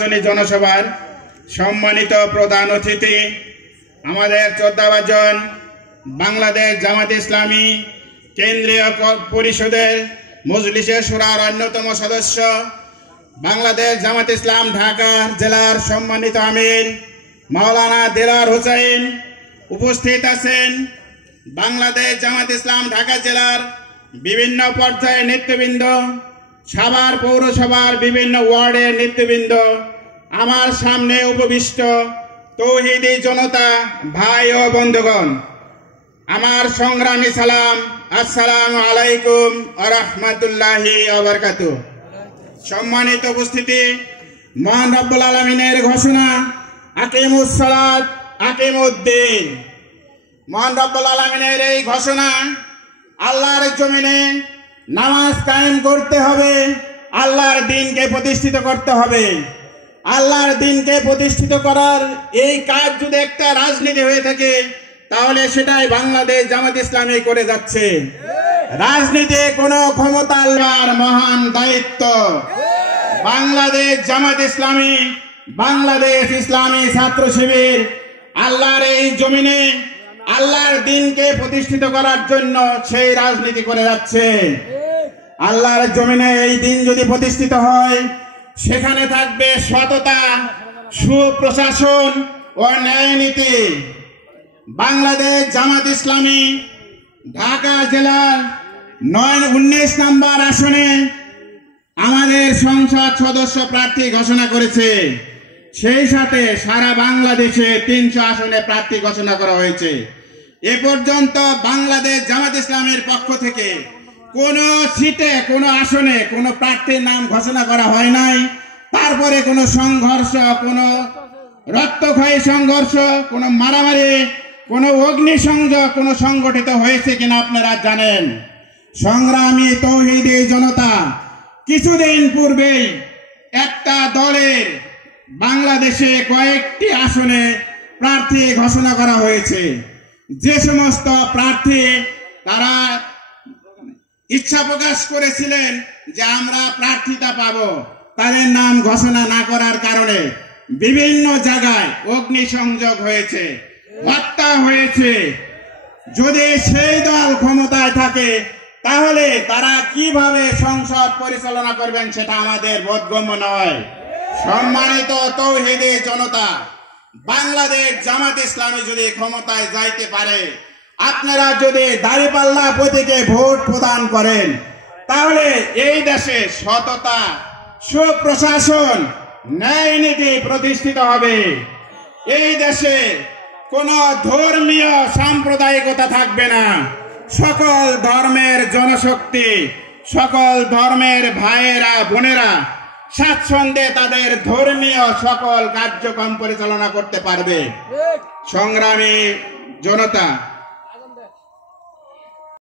নির্বাচনী জনসভার সম্মানিত প্রধান অতিথি, আমাদের 14 বাংলাদেশ জামাত ইসলামী কেন্দ্রীয় পরিষদের মজলিসে শুরার অন্যতম সদস্য, বাংলাদেশ জামাত ইসলাম ঢাকা জেলার সম্মানিত আমির মাওলানা দেলাওয়ার হোসেন উপস্থিত আছেন। বাংলাদেশ জামাত ইসলাম ঢাকা জেলার বিভিন্ন পর্যায়ের নেতৃবৃন্দ, সাভার পৌরসভার বিভিন্ন ওয়ার্ডের নেতৃবৃন্দ, আমার সামনে উপবিষ্ট তৌহিদি জনতা ভাই ও বন্ধুগণ, আমার সংগ্রামী সালাম, আসসালামু আলাইকুম ওয়া রাহমাতুল্লাহি ওয়া বারাকাতুহু। সম্মানিত উপস্থিতি, মহান রব্বুল আলামিনের ঘোষণা আকিমুস সালাত আকিমুদ্দিন। মহান রব্বুল আলামিনের এই ঘোষণা, আল্লাহর জমিনে নামাজ কায়েম করতে হবে, আল্লাহর দ্বীনকে প্রতিষ্ঠিত করতে হবে। আল্লাহর দ্বীনকে প্রতিষ্ঠিত করার এই কাজ যদি একটা রাজনীতি হয়ে থাকে, তাহলে সেটাই বাংলাদেশ জামাত ইসলামী করে যাচ্ছে। রাজনীতি কোনো ক্ষমতা আল্লাহর মহান দায়িত্ব। বাংলাদেশ জামাত ইসলামী, বাংলাদেশ ইসলামী ছাত্র শিবির আল্লাহর এই জমিনে আল্লাহর দ্বীনকে প্রতিষ্ঠিত করার জন্য সেই রাজনীতি করে যাচ্ছে। আল্লাহর জমিনে এই দ্বীন যদি প্রতিষ্ঠিত হয়, সেখানে থাকবে সততা, সুপ্রশাসন ও ন্যায় নীতি। বাংলাদেশ জামাত ইসলামী ঢাকা জেলার 19 নম্বর আসনে আমাদের সংসদ সদস্য প্রার্থী ঘোষণা করেছে। সেই সাথে সারা বাংলাদেশে 300 আসনে প্রার্থী ঘোষণা করা হয়েছে। এ পর্যন্ত বাংলাদেশ জামাত ইসলামের পক্ষ থেকে কোনো সিটে, কোনো আসনে কোনো প্রার্থীর নাম ঘোষণা করা হয় নাই। তারপরে কোনো সংঘর্ষ, কোনো রক্তক্ষয়ী সংঘর্ষ, কোনো মারামারি, কোনো অগ্নিসংযোগ কোনো সংগঠিত হয়েছে কিনা আপনারা জানেন। সংগ্রামী তৌহিদি জনতা, কিছুদিন পূর্বেই একটা দলের বাংলাদেশে কয়েকটি আসনে প্রার্থী ঘোষণা করা হয়েছে। যে সমস্ত প্রার্থী তারা ইচ্ছা প্রকাশ করেছিলেন যে আমরা প্রার্থিতা পাব, তাদের নাম ঘোষণা না করার কারণে বিভিন্ন জায়গায় অগ্নিসংযোগ হয়েছে, হত্যা হয়েছে। যদি সেই দল ক্ষমতায় থাকে, তাহলে তারা কিভাবে সংসদ পরিচালনা করবেন সেটা আমাদের বোধগম্য নয়। সম্মানিত তৌহিদি জনতা, বাংলাদেশ জামাত ইসলামী যদি ক্ষমতায় যাইতে পারে, আপনারা যদি দাঁড়িপাল্লা প্রতীকে ভোট প্রদান করেন, তাহলে এই দেশে সততা, সুপ্রশাসন, ন্যায় নীতি প্রতিষ্ঠিত হবে। এই দেশে কোনো ধর্মীয় সাম্প্রদায়িকতা থাকবে না। সকল ধর্মের জনশক্তি, সকল ধর্মের ভাইয়েরা বোনেরা স্বাচ্ছন্দ্যে তাদের ধর্মীয় সকল কার্যক্রম পরিচালনা করতে পারবে। সংগ্রামী জনতা,